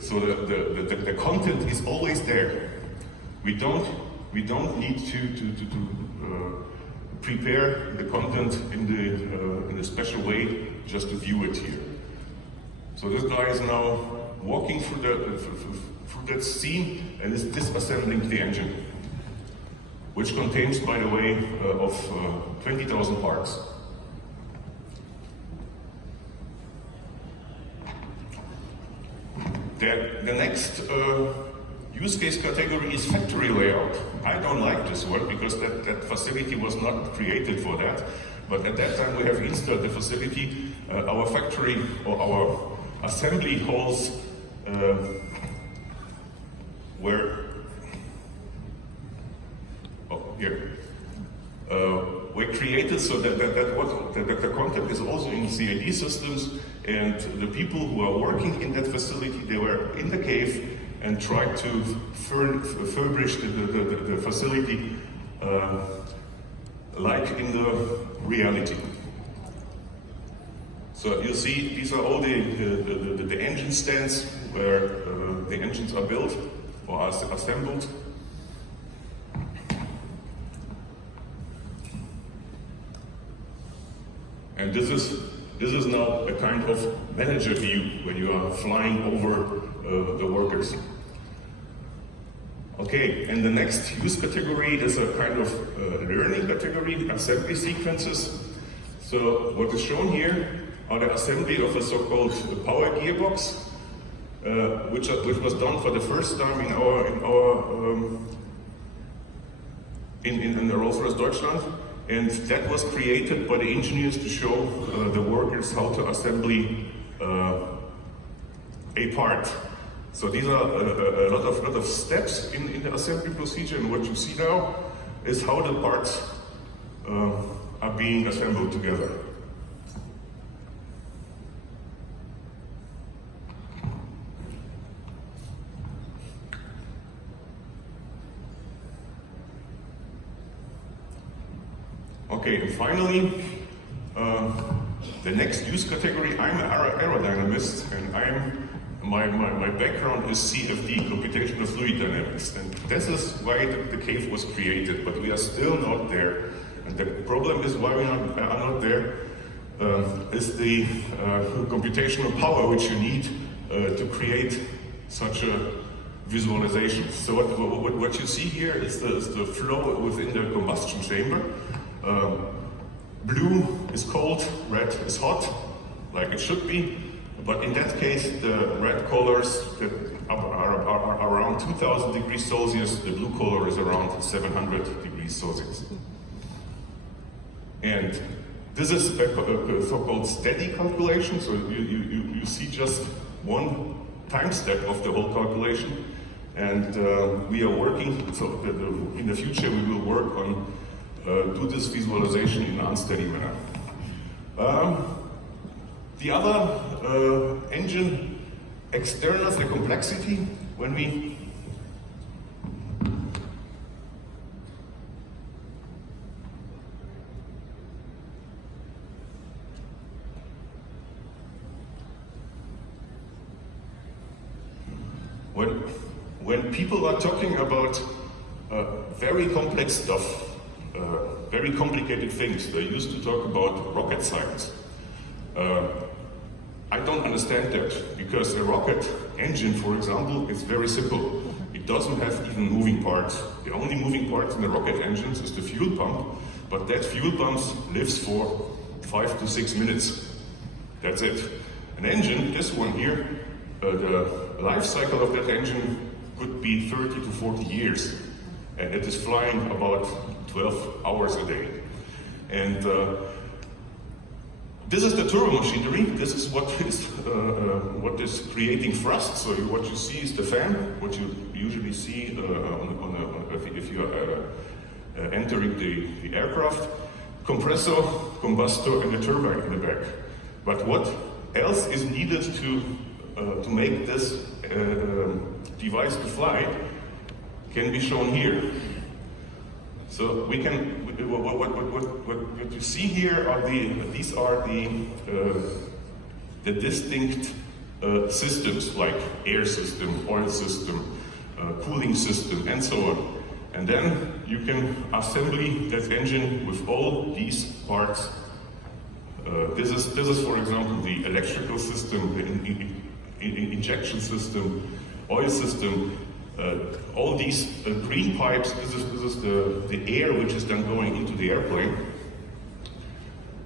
the content is always there. We don't need to prepare the content in a special way just to view it here. So this guy is now walking through that scene and is disassembling the engine, which contains, by the way, of 20,000 parts. The next use case category is factory layout. I don't like this word because that facility was not created for that. But at that time we have installed the facility, our factory or our assembly halls were created so that the content is also in CAD systems, and the people who are working in that facility, they were in the cave and tried to furbish the facility like in the reality. So you see, these are all the engine stands where the engines are built or are assembled. And this is now a kind of manager view when you are flying over the workers. Okay, and the next use category is a kind of learning category, assembly sequences. So what is shown here are the assembly of a so-called power gearbox, which was done for the first time in the Rolls-Royce Deutschland. And that was created by the engineers to show the workers how to assemble a part. So these are a lot of steps in the assembly procedure, and what you see now is how the parts are being assembled together. Okay, and finally, the next use category, I'm an aerodynamist, and my background is CFD, computational fluid dynamics, and this is why the cave was created, but we are still not there. And the problem is why we are not there is the computational power which you need to create such a visualization. So what you see here is the flow within the combustion chamber. Blue is cold, red is hot, like it should be, but in that case the red colors that are around 2000 degrees Celsius, the blue color is around 700 degrees Celsius. And this is a so-called steady calculation, so you see just one time step of the whole calculation, and we are working, so in the future we will work on do this visualization in an unsteady manner. The other engine externals, the complexity, when people are talking about very complex stuff, very complicated things. They used to talk about rocket science. I don't understand that, because a rocket engine, for example, is very simple. It doesn't have even moving parts. The only moving part in the rocket engines is the fuel pump, but that fuel pump lives for 5 to 6 minutes. That's it. An engine, this one here, the life cycle of that engine could be 30 to 40 years. And it is flying about 12 hours a day. And this is the turbo machinery. This is what is creating thrust. So what you see is the fan, what you usually see if you are entering the aircraft. Compressor, combustor, and a turbine in the back. But what else is needed to make this device to fly can be shown here. So we can, what you see here are these are the distinct systems like air system, oil system, cooling system, and so on. And then you can assemble that engine with all these parts. This is, for example, the electrical system, the injection system, oil system. All these green pipes. This is the air which is then going into the airplane,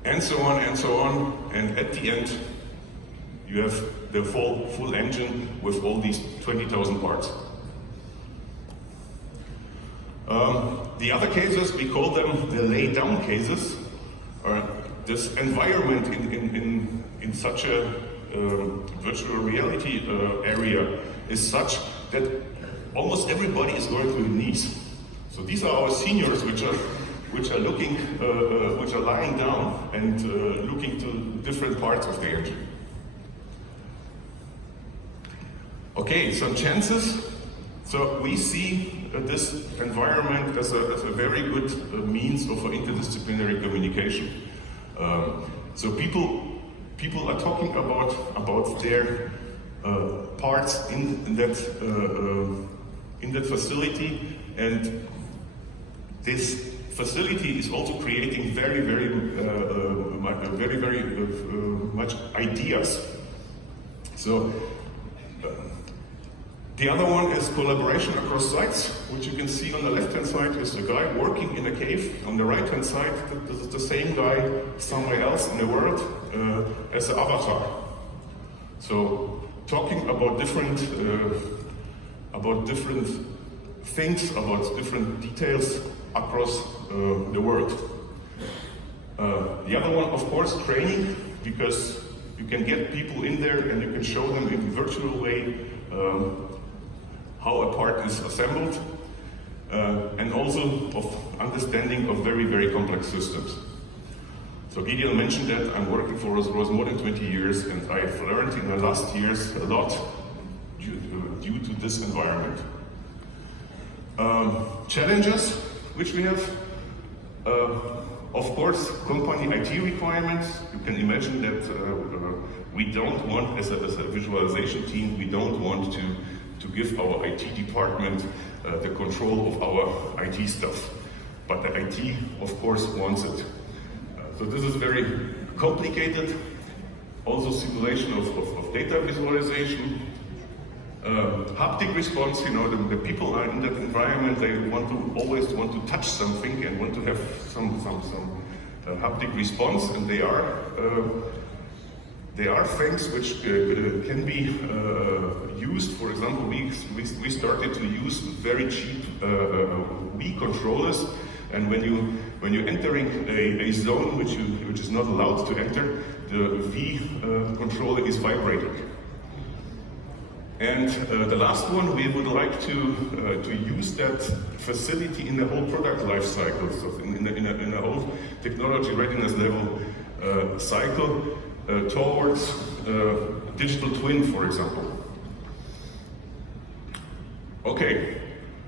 and so on and so on. And at the end, you have the full engine with all these 20,000 parts. The other cases, we call them the lay-down cases. This environment in such a virtual reality area is such that almost everybody is going to the knees. So these are our seniors, which are looking, which are lying down and looking to different parts of the engine. Okay, some chances. So we see this environment as a very good means of interdisciplinary communication. So people are talking about their parts in that facility, and this facility is also creating very much ideas. So. The other one is collaboration across sites, which you can see on the left-hand side is a guy working in a cave. On the right-hand side, this is the same guy somewhere else in the world as an avatar. So talking about different things, about different details across the world. The other one, of course, training, because you can get people in there and you can show them in a virtual way how a part is assembled, and also of understanding of very complex systems. So Gideon mentioned that I'm working for Rolls-ROYCE more than 20 years, and I've learned in the last years a lot due to this environment. Challenges which we have, of course, company IT requirements. You can imagine that we don't want, as a visualization team, we don't want to give our IT department the control of our IT stuff. But the IT, of course, wants it. So this is very complicated. Also simulation of data visualization. Haptic response, you know, the people are in that environment, they always want to touch something and want to have some haptic response, and they are things which can be used. For example, we started to use very cheap Wii controllers, and when you're entering a zone which is not allowed to enter, the Wii controller is vibrating. And the last one, we would like to use that facility in the whole product life cycle, so in a whole technology readiness level cycle towards digital twin, for example. Okay,